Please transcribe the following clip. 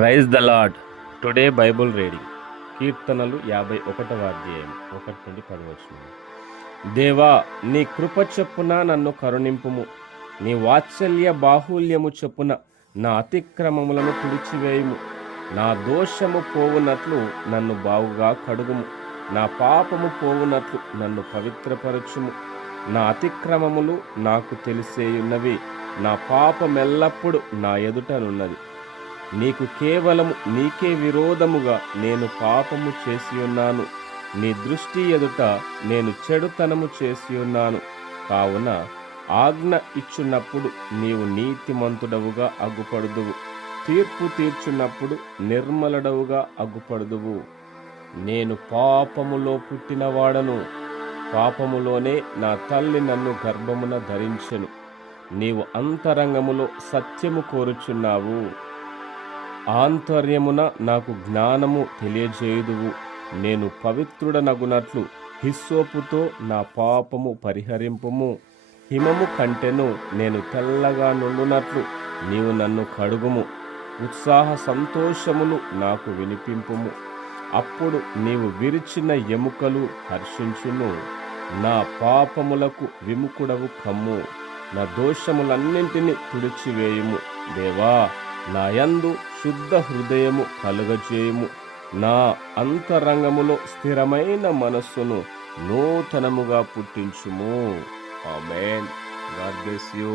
Praise the Lord. Today Bible reading కీర్తనలు 51వ అధ్యాయం 1 నుండి 10 వచనం. దేవా, నీ కృప చొప్పున నన్ను కరుణింపుము, నీ వాత్సల్య బాహుల్యము చొప్పున నా అతిక్రమములను తుడిచివేయుము. నా దోషము పోవునట్లు నన్ను బాగుగా కడుగుము, నా పాపము పోవునట్లు నన్ను పవిత్రపరచుము. నా అతిక్రమములు నాకు తెలిసేయున్నవి, నా పాపమెల్లప్పుడు నా ఎదుటనున్నది. నీకు కేవలము నీకే విరోధముగా నేను పాపము చేసి ఉన్నాను, నీ దృష్టి ఎదుట నేను చెడుతనము చేసి ఉన్నాను. కావున ఆజ్ఞ ఇచ్చున్నప్పుడు నీవు నీతిమంతుడవుగా అగ్గుపడుదువు, తీర్పు తీర్చున్నప్పుడు నిర్మలుడవుగా అగ్గుపడుదువు. నేను పాపములో పుట్టినవాడను, పాపములోనే నా తల్లి నన్ను గర్భమున ధరించెను. నీవు అంతరంగములో సత్యము కోరుచున్నావు, ఆంతర్యమున నాకు జ్ఞానము తెలియజేయుదువు. నేను పవిత్రుడనగునట్లు హిస్సోపుతో నా పాపము పరిహరింపుము. హిమము కంటెను నేను తెల్లగా నుండునట్లు నీవు నన్ను కడుగుము. ఉత్సాహ సంతోషములు నాకు వినిపింపుము, అప్పుడు నీవు విరిచిన ఎముకలు హర్షించును. నా పాపములకు విముకుడవు కమ్ము, నా దోషములన్నింటినీ తుడిచివేయుము. దేవా, నా యందు శుద్ధ హృదయము కలుగజేయుము, నా అంతరంగములో స్థిరమైన మనస్సును నూతనముగా పుట్టించుము. ఆమేన్. God bless you.